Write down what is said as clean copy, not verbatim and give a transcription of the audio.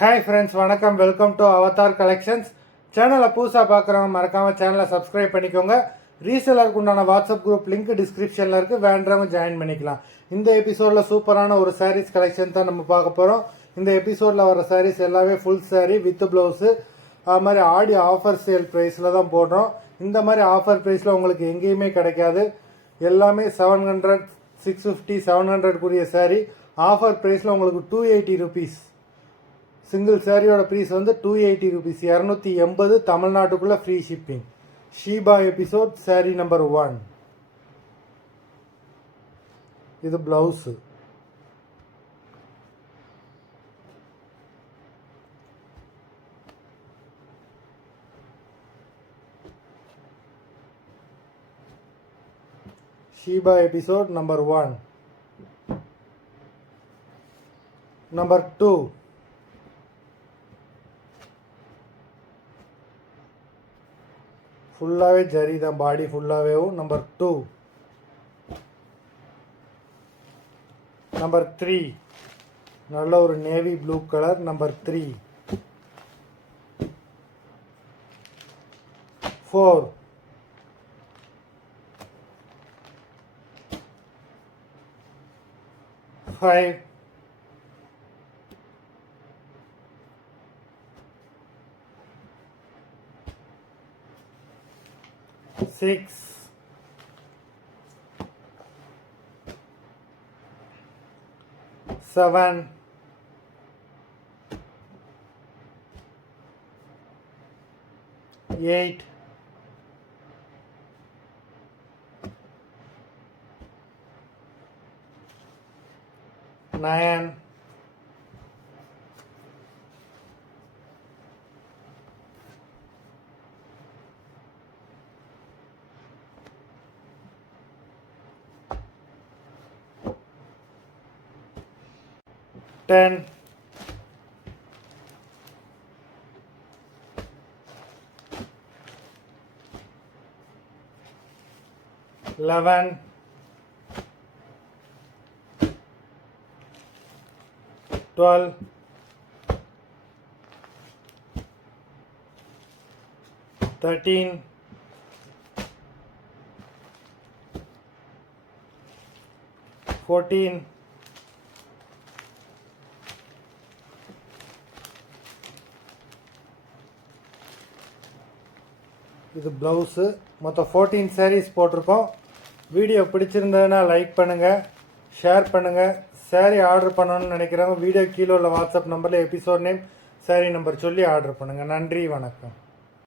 Hi friends, வணக்கம். Welcome to Avatar collections. சேனலை புதுசாக பார்க்குறவங்க மறக்காமல் சேனலை சப்ஸ்கிரைப் பண்ணிக்கோங்க. ரீசேலருக்கு உண்டான வாட்ஸ்அப் குரூப் லிங்க் டிஸ்கிரிப்ஷனில் இருக்குது, வேண்டவங்க ஜாயின் பண்ணிக்கலாம். இந்த எபிசோடில் சூப்பரான ஒரு சாரீஸ் கலெக்ஷன் தான் நம்ம பார்க்க போகிறோம். இந்த எபிசோடில் வர சாரீஸ் எல்லாமே ஃபுல் சாரீ வித் ப்ளவுஸு. அது மாதிரி ஆடி ஆஃபர் சேல் ப்ரைஸில் தான் போடுறோம். இந்த மாதிரி ஆஃபர் ப்ரைஸில் உங்களுக்கு எங்கேயுமே கிடைக்காது. எல்லாமே 700, 650, 700 சாரீ ஆஃபர் ப்ரைஸில் உங்களுக்கு 280 ருபீஸ். சிங்கிள் சாரியோட ப்ரைஸ் வந்து 280 ருபீஸ், 280 தமிழ்நாட்டுக்குள்ள free shipping. Sheeba episode sorry number 1. இது பிளவுஸு. Sheeba episode number 1. நம்பர் 2. ஃபுல்லாகவே ஜரி தான், பாடி ஃபுல்லாகவேவும். நம்பர் 2. நம்பர் 3 நல்ல ஒரு நேவி ப்ளூ கலர். நம்பர் 3. 4. 5. 6. 7. 8. 9. 10. 11. 12. 13. 14. இது ப்ளவுஸு. மொத்தம் 14 சாரீஸ் போட்டிருக்கோம். வீடியோ பிடிச்சிருந்ததுன்னா லைக் பண்ணுங்கள், ஷேர் பண்ணுங்கள். சாரீ ஆர்டர் பண்ணணும்னு நினைக்கிறவங்க வீடியோ கீழே உள்ள வாட்ஸ்அப் நம்பரில் எபிசோட் நேம், சாரீ நம்பர் சொல்லி ஆர்டர் பண்ணுங்கள். நன்றி, வணக்கம்.